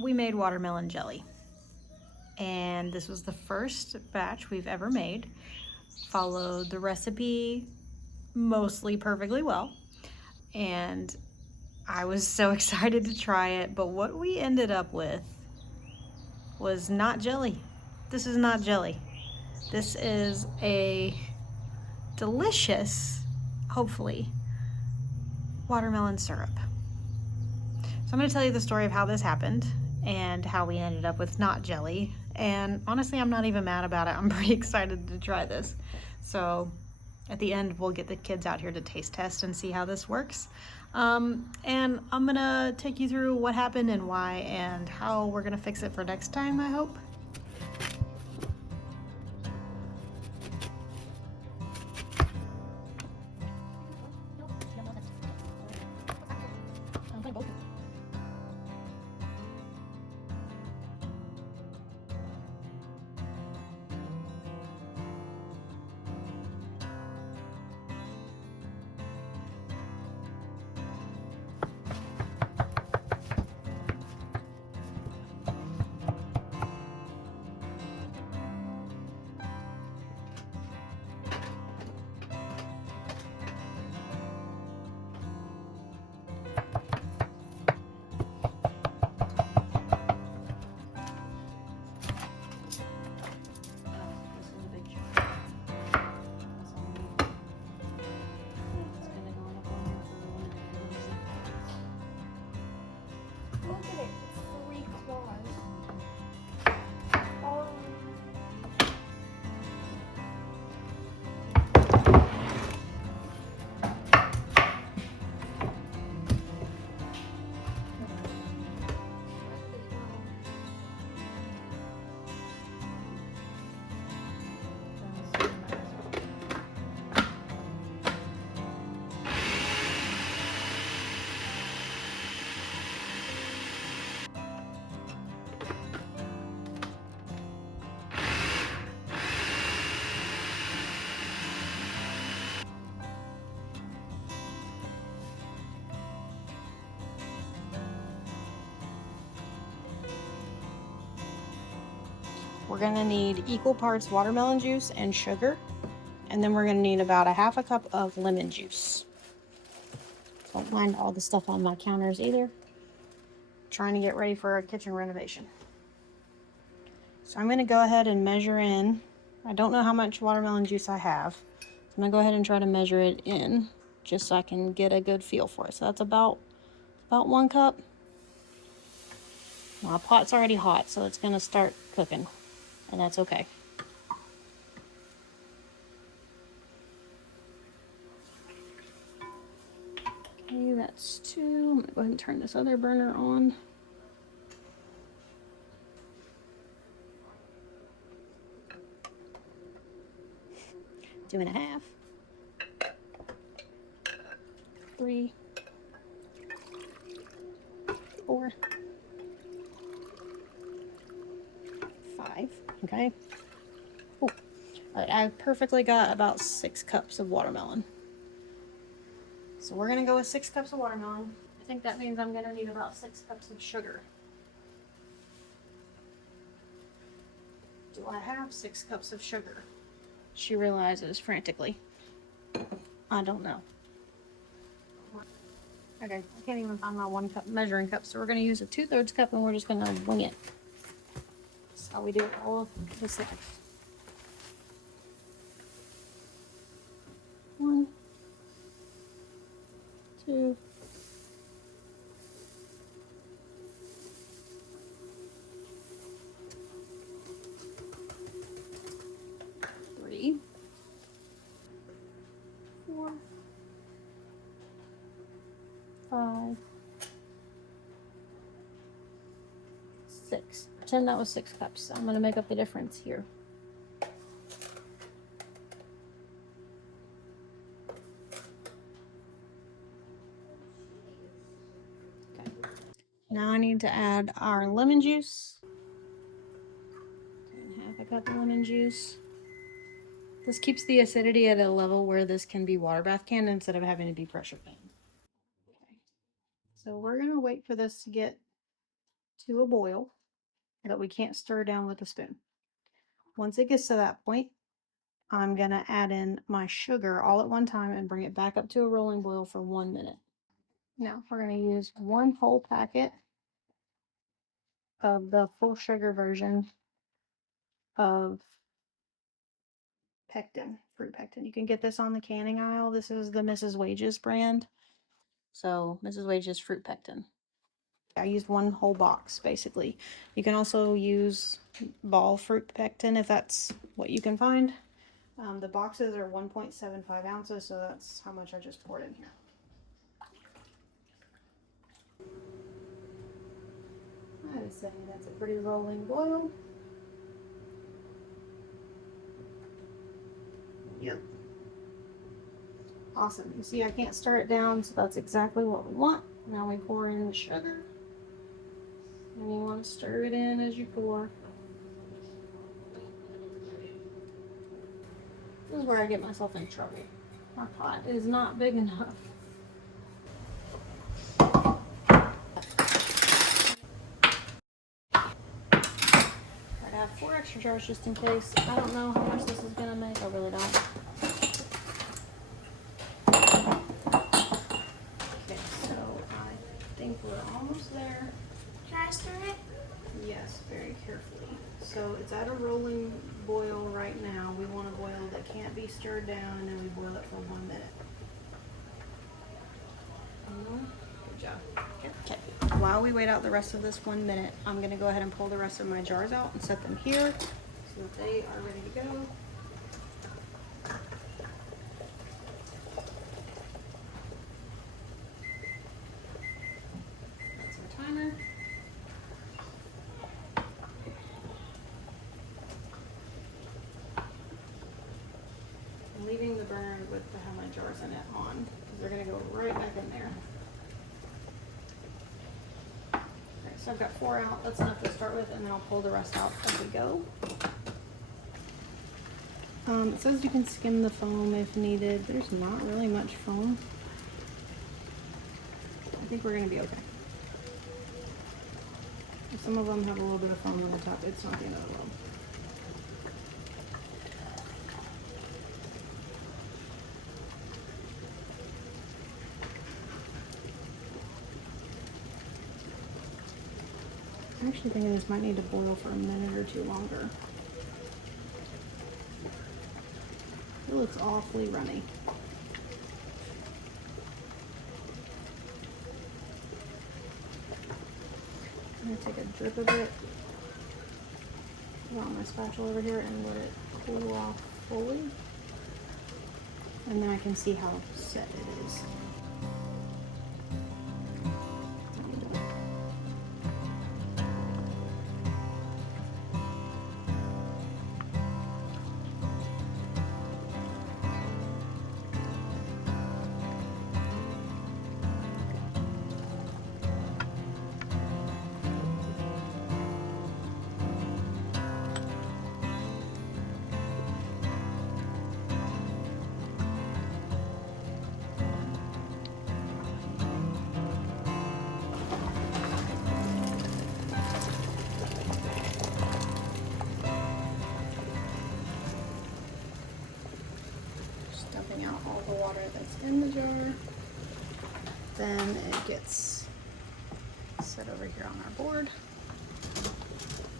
we made watermelon jelly. And this was the first batch we've ever made. Followed the recipe mostly perfectly well. And I was so excited to try it, but what we ended up with was not jelly. This is not jelly. This is a delicious, hopefully, watermelon syrup. So I'm going to tell you the story of how this happened and how we ended up with not jelly. And honestly, I'm not even mad about it. I'm pretty excited to try this. So at the end, we'll get the kids out here to taste test and see how this works. And I'm going to take you through what happened and why and how we're going to fix it for next time, I hope. Look at it, it's 3 claws. Oh. We're going to need equal parts watermelon juice and sugar. And then we're going to need about a half a cup of lemon juice. Don't mind all the stuff on my counters either. Trying to get ready for a kitchen renovation. So I'm going to go ahead and measure in. I don't know how much watermelon juice I have. So I'm going to go ahead and try to measure it in just so I can get a good feel for it. So that's about 1 cup. My pot's already hot, so it's going to start cooking, and that's okay. Okay, that's 2. I'm going to go ahead and turn this other burner on. 2.5. 3. 4. 5. Okay. Oh, I perfectly got about 6 cups of watermelon. So we're gonna go with 6 cups of watermelon. I think that means I'm gonna need about 6 cups of sugar. Do I have 6 cups of sugar? She realizes frantically. I don't know. Okay, I can't even find my 1 cup measuring cup, so we're gonna use a 2/3 cup and we're just gonna wing it. That's how we do it all the same. 1, 2, 3, 4, 5, 6. Pretend that was 6 cups. So I'm gonna make up the difference here. Okay. Now I need to add our lemon juice. And half a cup of lemon juice. This keeps the acidity at a level where this can be water bath canned instead of having to be pressure canned. Okay. So we're gonna wait for this to get to a boil that we can't stir down with a spoon. Once it gets to that point, I'm gonna add in my sugar all at one time and bring it back up to a rolling boil for 1 minute. Now we're gonna use one whole packet of the full sugar version of pectin, fruit pectin. You can get this on the canning aisle. This is the Mrs. Wages brand. So Mrs. Wages fruit pectin. I used one whole box basically. You can also use ball fruit pectin if that's what you can find. The boxes are 1.75 ounces, so that's how much I just poured in here. I would say that's a pretty rolling boil. Yep. Awesome. You see I can't stir it down, so that's exactly what we want. Now we pour in the sugar. And you want to stir it in as you pour. This is where I get myself in trouble. My pot is not big enough. I have 4 extra jars just in case. I don't know how much this is gonna make. I really don't. Okay, so I think we're almost there. Should I stir it? Yes, very carefully. So it's at a rolling boil right now. We want a boil that can't be stirred down, and then we boil it for 1 minute. Good job. Okay. While we wait out the rest of this 1 minute, I'm gonna go ahead and pull the rest of my jars out and set them here so that they are ready to go. That's our timer. I'm leaving the burner with the how my jars in it on because they're gonna go right back in there. Okay, so I've got 4 out. That's enough to start with, and then I'll pull the rest out as we go. It says you can skim the foam if needed. There's not really much foam. I think we're gonna be okay. Some of them have a little bit of foam on the top. It's not the end of the world. I'm actually thinking this might need to boil for a minute or 2 longer. It looks awfully runny. I'm gonna take a drip of it, put it on my spatula over here, and let it cool off fully. And then I can see how set it is. Dumping out all the water that's in the jar. Then it gets set over here on our board.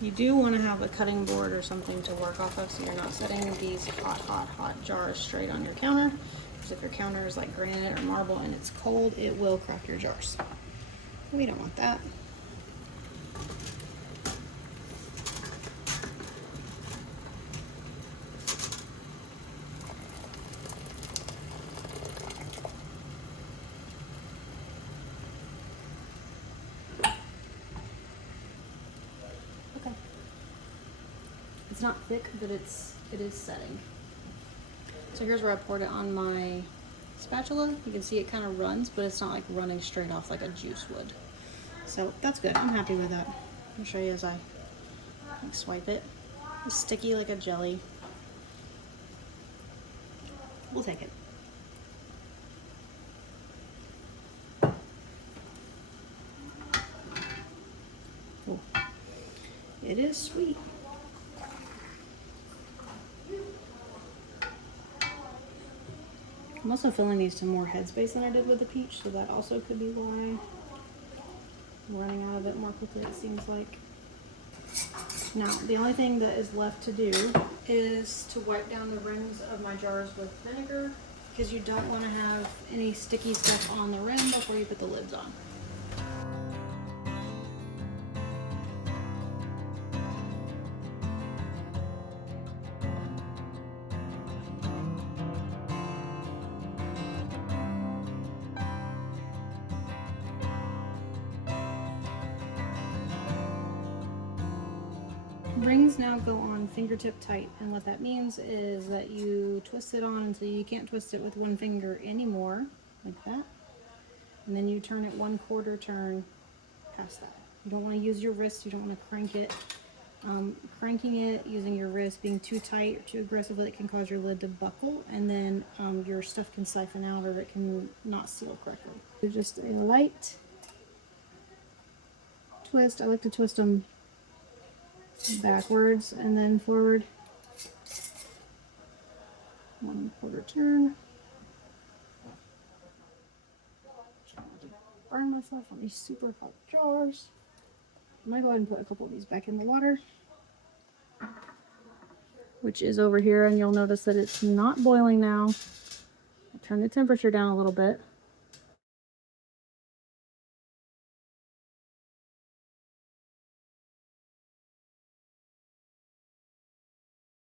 You do want to have a cutting board or something to work off of so you're not setting these hot jars straight on your counter. Because if your counter is like granite or marble and it's cold, it will crack your jars. We don't want that. It's not thick, but it is setting. So here's where I poured it on my spatula. You can see it kind of runs, but it's not like running straight off like a juice would. So that's good. I'm happy with that. I'll show you as I swipe it. It's sticky like a jelly. We'll take it. It is sweet. I'm also filling these to more headspace than I did with the peach, so that also could be why I'm running out of it more quickly, it seems like. Now, the only thing that is left to do is to wipe down the rims of my jars with vinegar, because you don't want to have any sticky stuff on the rim before you put the lids on. Rings now go on fingertip tight, and what that means is that you twist it on until you can't twist it with one finger anymore, like that, and then you turn it 1/4 turn past that. You don't want to use your wrist, you don't want to crank it. Cranking it using your wrist, being too tight or too aggressively, it can cause your lid to buckle, and then your stuff can siphon out or it can not seal correctly. So just a light twist. I like to twist them backwards and then forward. 1/4 turn. Trying not to burn myself on these super hot jars. I'm gonna go ahead and put a couple of these back in the water, which is over here, and you'll notice that it's not boiling now. I'll turn the temperature down a little bit.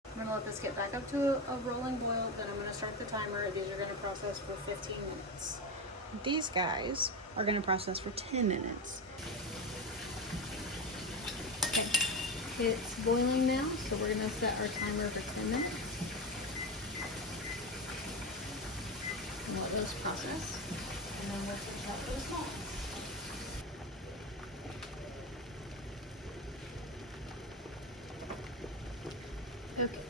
I'm gonna let this get back up to a rolling boil, then I'm gonna start the timer. These are gonna process for 15 minutes. These guys are gonna process for 10 minutes. Okay, it's boiling now, so we're gonna set our timer for 10 minutes. And let those process, and then we'll switch out for the small ones. Okay,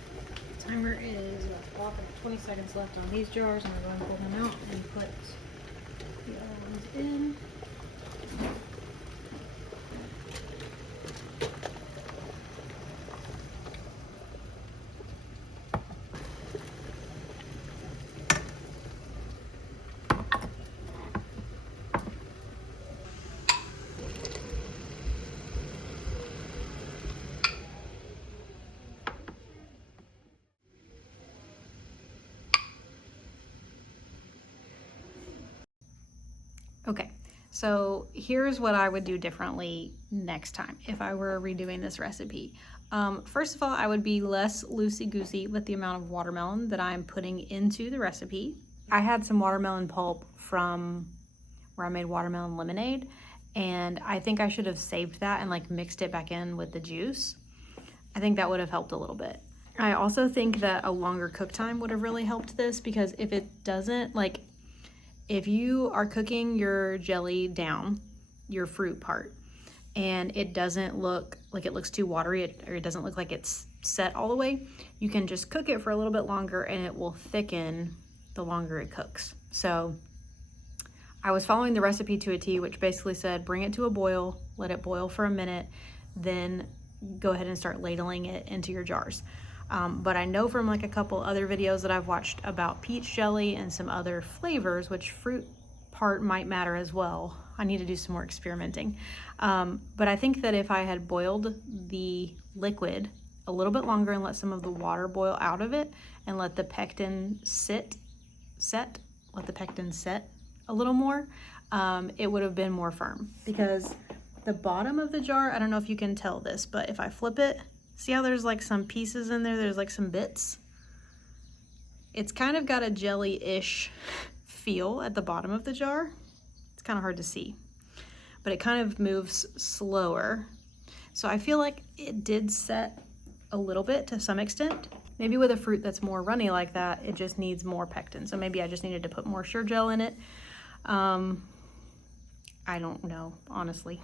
timer is about to off, and 20 seconds left on these jars. I'm going to pull them out and put the other ones in. Okay, so here's what I would do differently next time if I were redoing this recipe. First of all, I would be less loosey-goosey with the amount of watermelon that I'm putting into the recipe. I had some watermelon pulp from where I made watermelon lemonade, and I think I should have saved that and like mixed it back in with the juice. I think that would have helped a little bit. I also think that a longer cook time would have really helped this, because if it doesn't, like, if you are cooking your jelly down, your fruit part, and it doesn't look like it looks too watery, or it doesn't look like it's set all the way, you can just cook it for a little bit longer and it will thicken the longer it cooks. So I was following the recipe to a T, which basically said bring it to a boil, let it boil for a minute, then go ahead and start ladling it into your jars. But I know from like a couple other videos that I've watched about peach jelly and some other flavors, which fruit part might matter as well. I need to do some more experimenting. But I think that if I had boiled the liquid a little bit longer and let some of the water boil out of it and let the pectin set a little more, it would have been more firm, because the bottom of the jar, I don't know if you can tell this, but if I flip it, see how there's like some pieces in there? There's like some bits. It's kind of got a jelly-ish feel at the bottom of the jar. It's kind of hard to see, but it kind of moves slower. So I feel like it did set a little bit to some extent. Maybe with a fruit that's more runny like that, it just needs more pectin. So maybe I just needed to put more Sure-Gel in it. I don't know, honestly.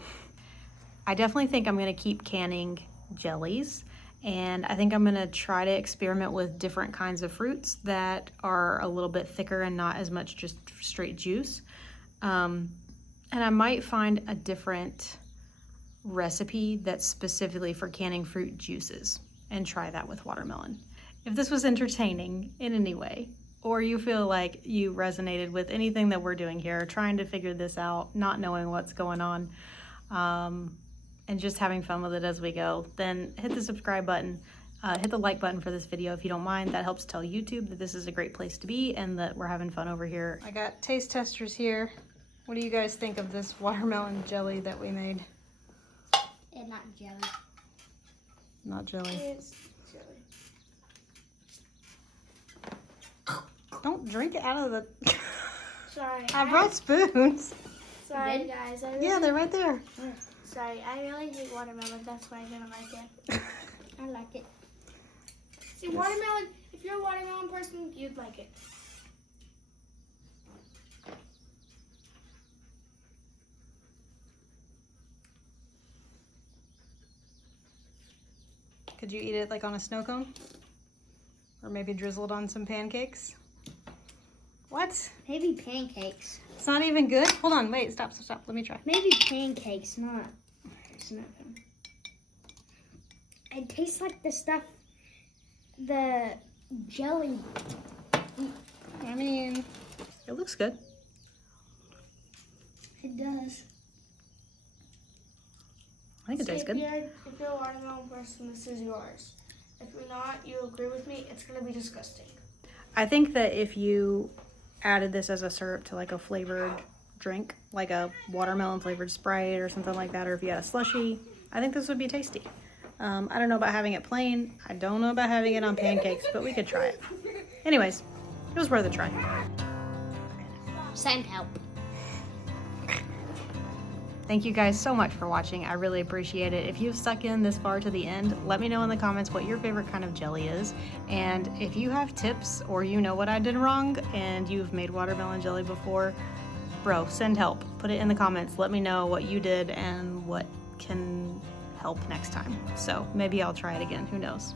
I definitely think I'm gonna keep canning jellies, and I think I'm gonna try to experiment with different kinds of fruits that are a little bit thicker and not as much just straight juice. And I might find a different recipe that's specifically for canning fruit juices and try that with watermelon. If this was entertaining in any way, or you feel like you resonated with anything that we're doing here, trying to figure this out, not knowing what's going on, and just having fun with it as we go, then hit the subscribe button. Hit the like button for this video if you don't mind. That helps tell YouTube that this is a great place to be and that we're having fun over here. I got taste testers here. What do you guys think of this watermelon jelly that we made? It's not jelly. Not jelly. It's jelly. Don't drink it out of the... Sorry. I brought spoons. Sorry, guys. Yeah, they're right there. Sorry, I really hate watermelon. That's why I didn't like it. I like it. See, watermelon, if you're a watermelon person, you'd like it. Could you eat it like on a snow cone? Or maybe drizzled on some pancakes? What? Maybe pancakes. It's not even good? Hold on, wait, stop. Let me try. Maybe pancakes, not snow cone. It tastes like the stuff, the jelly. I mean, it looks good. It does. I think it tastes good. If you're a watermelon person, this is yours. If you're not, you agree with me, it's going to be disgusting. I think that if you added this as a syrup to like a flavored drink, like a watermelon flavored Sprite or something like that, or if you had a slushie, I think this would be tasty. I don't know about having it plain. I don't know about having it on pancakes, but we could try it. Anyways, it was worth a try. Send help. Thank you guys so much for watching. I really appreciate it. If you've stuck in this far to the end, let me know in the comments what your favorite kind of jelly is. And if you have tips or you know what I did wrong and you've made watermelon jelly before, bro, send help. Put it in the comments. Let me know what you did and what can help next time. So maybe I'll try it again. Who knows?